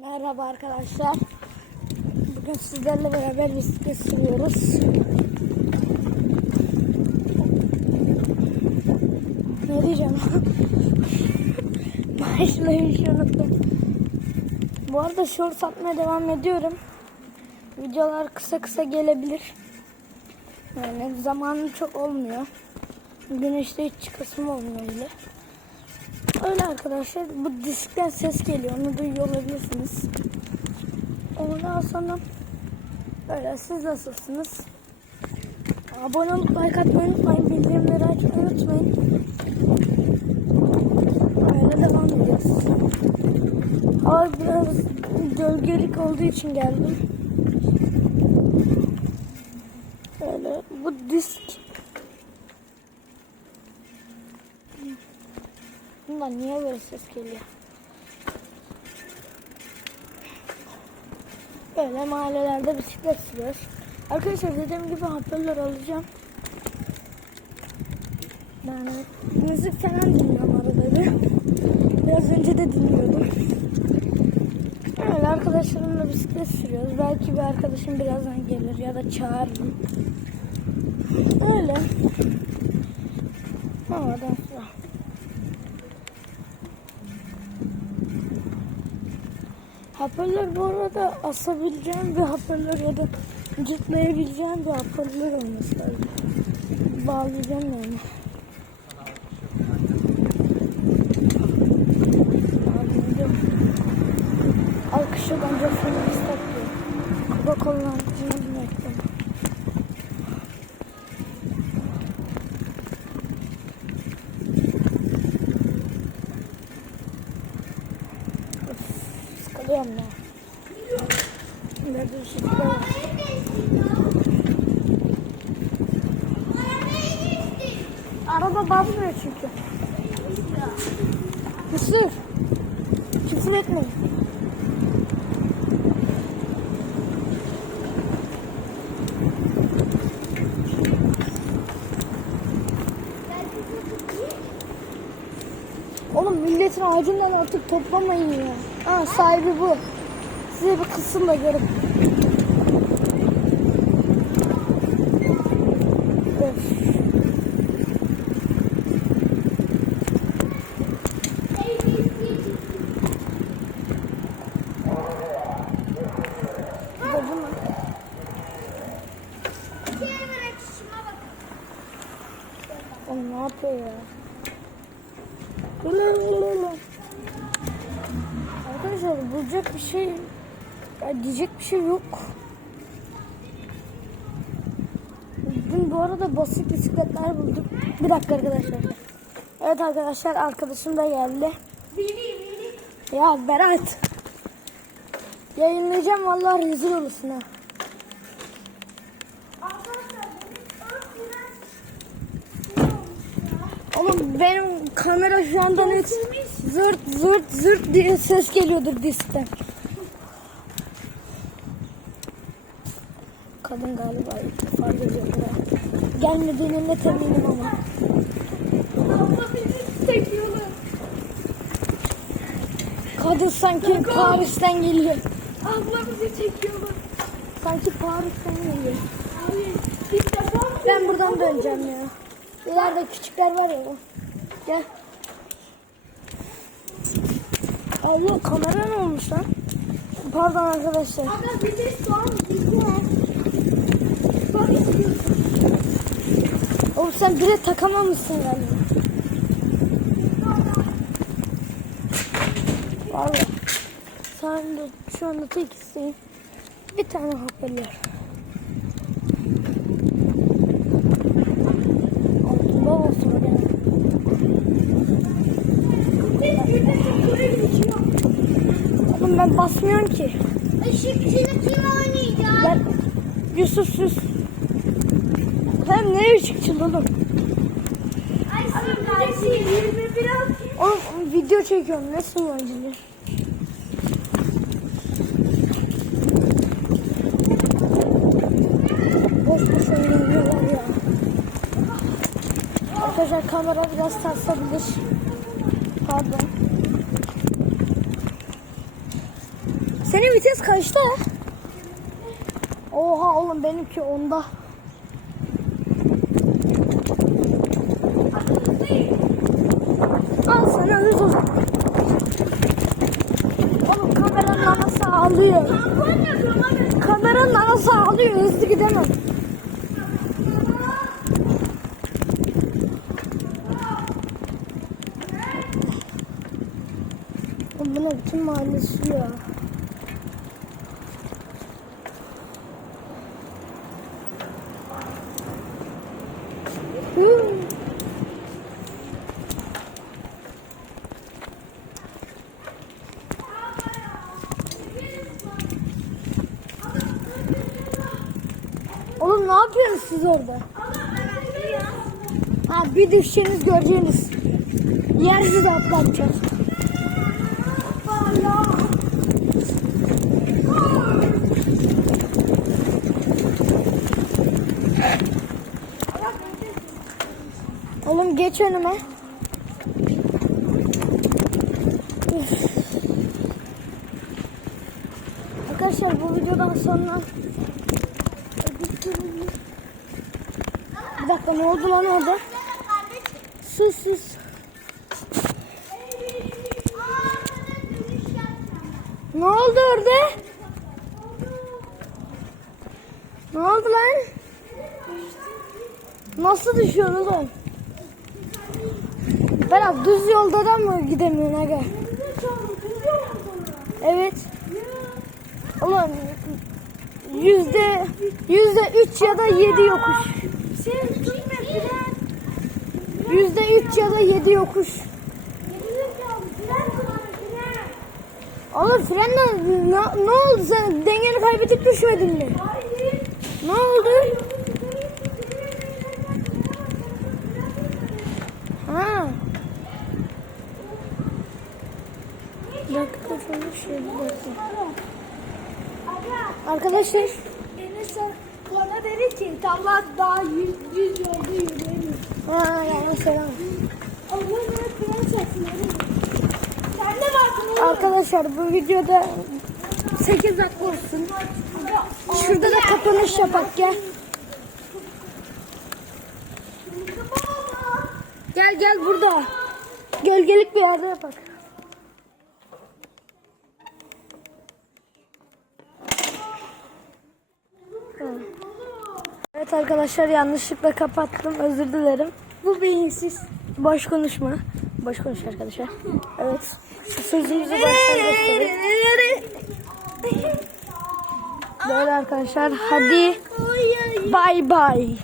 Merhaba arkadaşlar. Bugün sizlerle beraber bisiklet sürüyoruz. Ne diyeceğim? Başlayın şu unuttum. Bu arada short atmaya devam ediyorum. Videolar kısa kısa gelebilir. Yani zamanım çok olmuyor. Güneşte hiç çıkasım olmuyor bile. Öyle arkadaşlar bu diskten ses geliyor onu duyuyor olabilirsiniz. Ondan sonra öyle siz nasılsınız? Abone olup like atmayı unutmayın. Bildirimleri açmayı unutmayın. Öyle devam ediyoruz. Hava biraz gölgelik olduğu için geldim. Öyle bu disk Bundan niye böyle ses geliyor? Böyle mahallelerde bisiklet sürüyoruz. Arkadaşlar dediğim gibi hoparlör alacağım. Yani müzik falan dinliyorum arada bir. Biraz önce de dinliyordum. Öyle arkadaşlarımla bisiklet sürüyoruz. Belki bir arkadaşım birazdan gelir ya da çağırırım. Öyle. Havadan Hoparlör bu arada asabileceğim bir hoparlör ya da cırtlayabileceğim bir hoparlör olması lazım. Bağlayacağım yani. Alkışa bence istek diyor. Coca-Cola'nın cimri reklamı. Sıkılıyorum ya. Burada ışıklar var. Araba basmıyor çünkü. Küfür. Küfür etmeyin. Oğlum milletin ağacından artık toplamayın ya. Ha sahibi bu. Size bir kısım da görün. Öf. Bacım mı? Oğlum ne yapıyor ya? Arkadaşlar bulacak bir şey ya diyecek bir şey yok. Dün bu arada basit bisikletler bulduk. Bir dakika arkadaşlar. Evet arkadaşlar arkadaşım da geldi. Ya Berat. Yayınlayacağım vallahi rezil olursun ha. Oğlum benim kamera şu anda net zırt zırt zırt diye ses geliyordur diskten. Kadın galiba ilk defa geliyor buraya. Gelmediğine net eminim ama. Kadın sanki Paris'ten geliyor. Abla bizi çekiyorlar. Sanki Paris'ten geliyor. Abi? Ben buradan döneceğim ya. İleride küçükler var ya. Gel. Allah kamera ne olmuş lan? Pardon arkadaşlar. Abla soğan bizi Bak istiyorsun. Oğlum sen bile takamamışsın galiba. Vallahi. Sen de şu anda tek isteğim bir tane hoparlör. Altında olsun o benim. Biz bir de buraya geçiyor. Oğlum ben basmıyorum ki. Işık içinde kim oynayacak? Ben Yusuf sus. Sen çıktın oğlum? Ay şimdi 21 al. Oğlum video çekiyorum. Nasıl yancılı? Boş boş oynuyorlar ya. Arkadaşlar kamera biraz sarsabilir. Pardon. Senin vites kaçta? Oha oğlum benimki onda. Al sana hız o. Oğlum kameranın anası ağlıyor. Kameranın anası ağlıyor. Hızlı gidemem. Oğlum Buna bütün mahalle suya. Oğlum ne yapıyorsunuz siz orada? Ha bir düşeceğiniz göreceğiniz. Yersiz atlatacağız. Oğlum geç önüme. Üf. Arkadaşlar bu videodan sonra bir dakika ne oldu lan orada? Sus sus. Ne oldu orada? Ne oldu lan? Nasıl düşüyorsun oğlum? Berat düz yolda da mı gidemiyorsun aga? Evet. Ulan yüzde yüzde üç ya da yedi yokuş. Yüzde üç ya da yedi yokuş. Oğlum frenle ne, ne oldu sen dengeni kaybedip düşmedin mi? Ne oldu? Ha. Bir dakika şöyle bir şey. Arkadaşlar Enes bana dedi ki tamam daha yüz, yüz yolda yürüyemiyor. ha yani selam. Allah'ım ne prensesin Sen de oğlum. Arkadaşlar bu videoda 8 dakika olsun. Şurada da kapanış yapak gel. Gel gel burada. Gölgelik bir yerde yapak. Ha. Arkadaşlar yanlışlıkla kapattım. Özür dilerim. Bu beyinsiz. Boş konuşma. Boş konuş arkadaşlar. Evet. Sözümüzü baştan gösterelim. Böyle arkadaşlar. Hadi bay bay.